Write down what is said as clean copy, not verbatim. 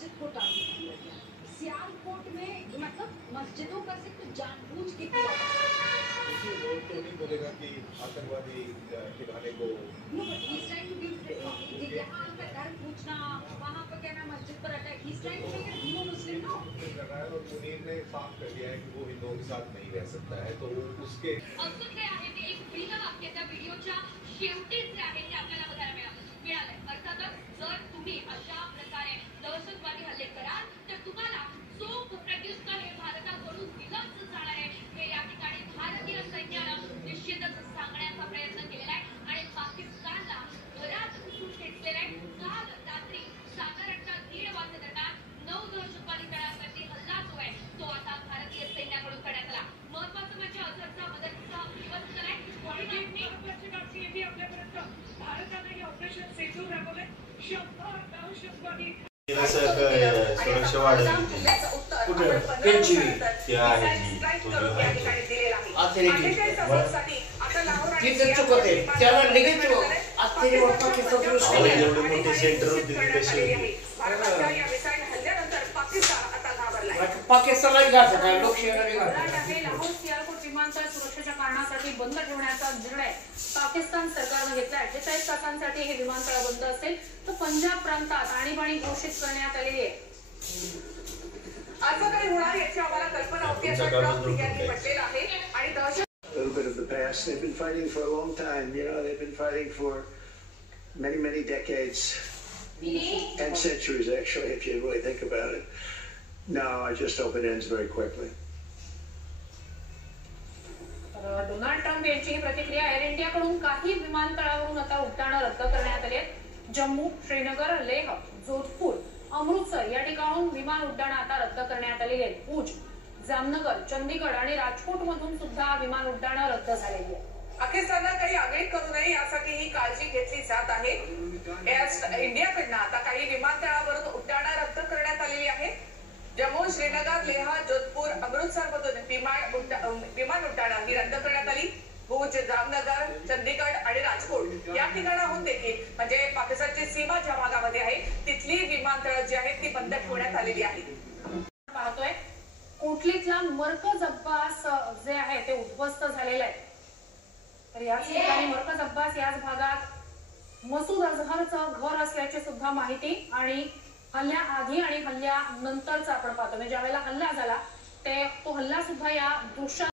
मस्जिद को target KIA गया। सियालकोट में मतलब मस्जिदों का जिक्र जानबूझ के किया जाता है। वो तो नहीं बोलेगा कि आतंकवादी ठिकाने को no but he is trying to give यहाँ आकर घर पूछना, वहाँ पर कहना मस्जिद पर attack, he is trying to make it Hindu Muslim नो कर रहा है। और मुनीर ने साफ कर दिया है कि वो हिंदुओं के साथ नहीं रह सकता है, तो उसके अजून काय आहे ते एक प्रिय वाक्य त्या व्हिडिओच्या शेवटी जे आहे ते आपल्याला बघायला मिळालंय। अर्थातच जर तुम्ही अशा प्रकारे दहशतवादी हल्ले कराल तर तुम्हाला चोख प्रत्युत्तर हे भारताकडून दिलंच जाणार आहे, हे या ठिकाणी भारतीय सैन्यानं निश्चितच सांगण्याचा प्रयत्न केलेला आहे आणि पाकिस्तानला घरात घुसून घेतलेला आहे। काल रात्री साधारणतः 1:30 वाजेदरम्यान 9 दहशतवादी तळांवरती हल्ला जो आहे तो आता भारतीय सैन्याकडून करण्यात आला। महत्त्वाचं म्हणजे अझरचा मदतीचा दिवस झालाय। आपल्यापर्यंत भारताने हे ऑपरेशन सेतू राबवले। 100 दहशतवादी सुरक्षा वाढवली कुठे त्यांची त्या आहे त्याला निगेटिव्ह एवढे मोठे सेंटर होते कशी पाकिस्तानला लाहोर सियालकोट विमानतळ सुरक्षेच्या कारणासाठी बंद ठेवण्याचा निर्णय पाकिस्तान सरकारने घेतलाय। 48 तासांसाठी हे विमानतळ बंद असेल तर पंजाब प्रांतात आणीबाणी घोषित करण्यात आलेली आहे। असं काही होणार याची आम्हाला कल्पना होती असं ट्रम्प यांनी म्हटलेलं आहे। आणि दहशत A little bit of the past. They've been fighting for a long time. You know, they've been fighting for many decades and centuries, actually, if you really think about it. No, I just hope it ends very quickly. Donald Trump यांची ही प्रतिक्रिया। Air इंडियाकडून काही विमानतळावरून आता उड्डाणं रद्द करण्यात आली आहेत। जम्मू, श्रीनगर, लेह, जोधपूर, अमृतसर या ठिकाणाहून विमान उड्डाणं आता रद्द करण्यात आलेली आहेत। भुज, जामनगर, चंदीगड आणि राजकोट मधून सुद्धा विमान उड्डाणं रद्द झालेली आहेत। पाकिस्तानला काही आगळीक करू नये यासाठी ही काळजी घेतली जात आहे। एअर इंडियाकडनं आता काही विमानतळावरून उड्डाणं रद्द करण्यात आलेली आहे। जम्मू, श्रीनगर, लेह, जोधपूर, अमृतसर मधून विमान उड्डाणं ही रद्द करण्यात आली। भुज, जामनगर, चंदीगड आणि राजकोट या ठिकाणाहून देखील म्हणजे पाकिस्तानची सीमा ज्या भागामध्ये आहे तिथली विमानतळं जी आहेत ती बंद ठेवण्यात आलेली आहेत। पाहतोय कोटलीतला मरकज अब्बास जे आहे ते उद्ध्वस्त झालेलं आहे। तर याच ठिकाणी मरकज अब्बास याच भागात मसूद अझहरचं घर असल्याची सुद्धा माहिती आणि हल्ल्याआधी आणि हल्ल्यानंतरचा आपण पाहतो म्हणजे ज्यावेळेला हल्ला झाला तो हल्ला सुद्धा या दृश्यात